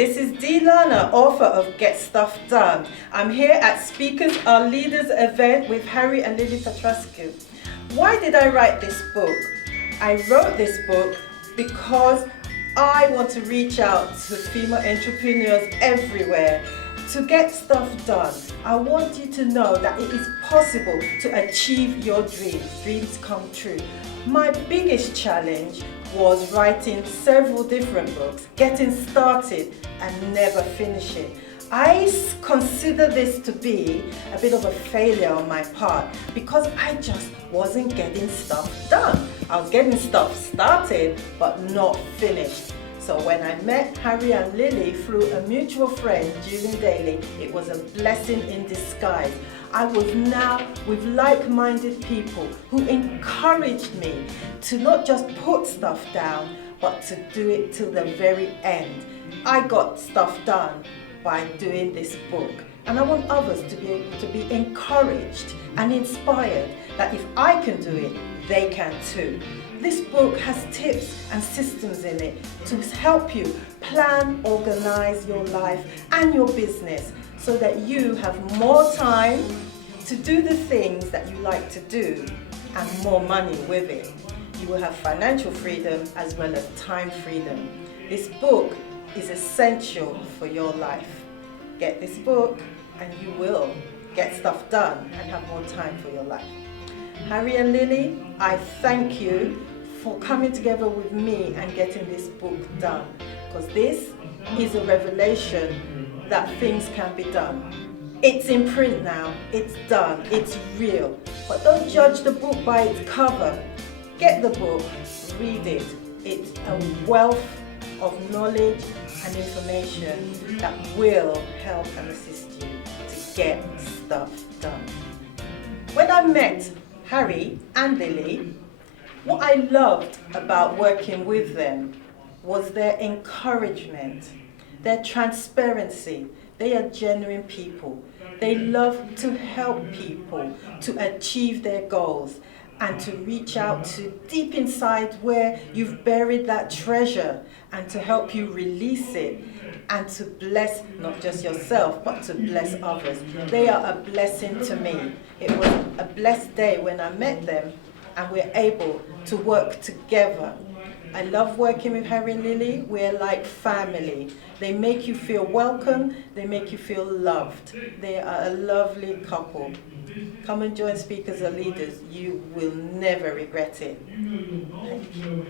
this is Dee Lana, author of Get Stuff Done. I'm here at Speakers Are Leaders event with Harry and Lily Petrascu. Why did I write this book? I wrote this book because I want to reach out to female entrepreneurs everywhere to get stuff done. I want you to know that it is possible to achieve your dreams come true. My biggest challenge was writing several different books, getting started and never finishing. I consider this to be a bit of a failure on my part because I just wasn't getting stuff done. I was getting stuff started but not finished. So when I met Harry and Lily through a mutual friend, Julie Daly, it was a blessing in disguise. I was now with like-minded people who encouraged me to not just put stuff down, but to do it till the very end. I got stuff done by doing this book. And I want others to be able to be encouraged and inspired that if I can do it, they can too. This book has tips and systems in it to help you plan, organize your life and your business so that you have more time to do the things that you like to do and more money with it. You will have financial freedom as well as time freedom. This book is essential for your life. Get this book and you will get stuff done and have more time for your life. Harry and Lily, I thank you for coming together with me and getting this book done, because this is a revelation that things can be done. It's in print now, it's done, it's real. But don't judge the book by its cover. Get the book, read it. It's a wealth of knowledge and information that will help and assist you to get stuff done. When I met Harry and Lily, what I loved about working with them was their encouragement, their transparency. They are genuine people. They love to help people to achieve their goals and to reach out to deep inside where you've buried that treasure and to help you release it and to bless not just yourself but to bless others. They are a blessing to me. It was a blessed day when I met them and we're able to work together. I love working with Harry and Lily. We're like family. They make you feel welcome. They make you feel loved. They are a lovely couple. Come and join Speakers Are Leaders. You will never regret it. Thank you.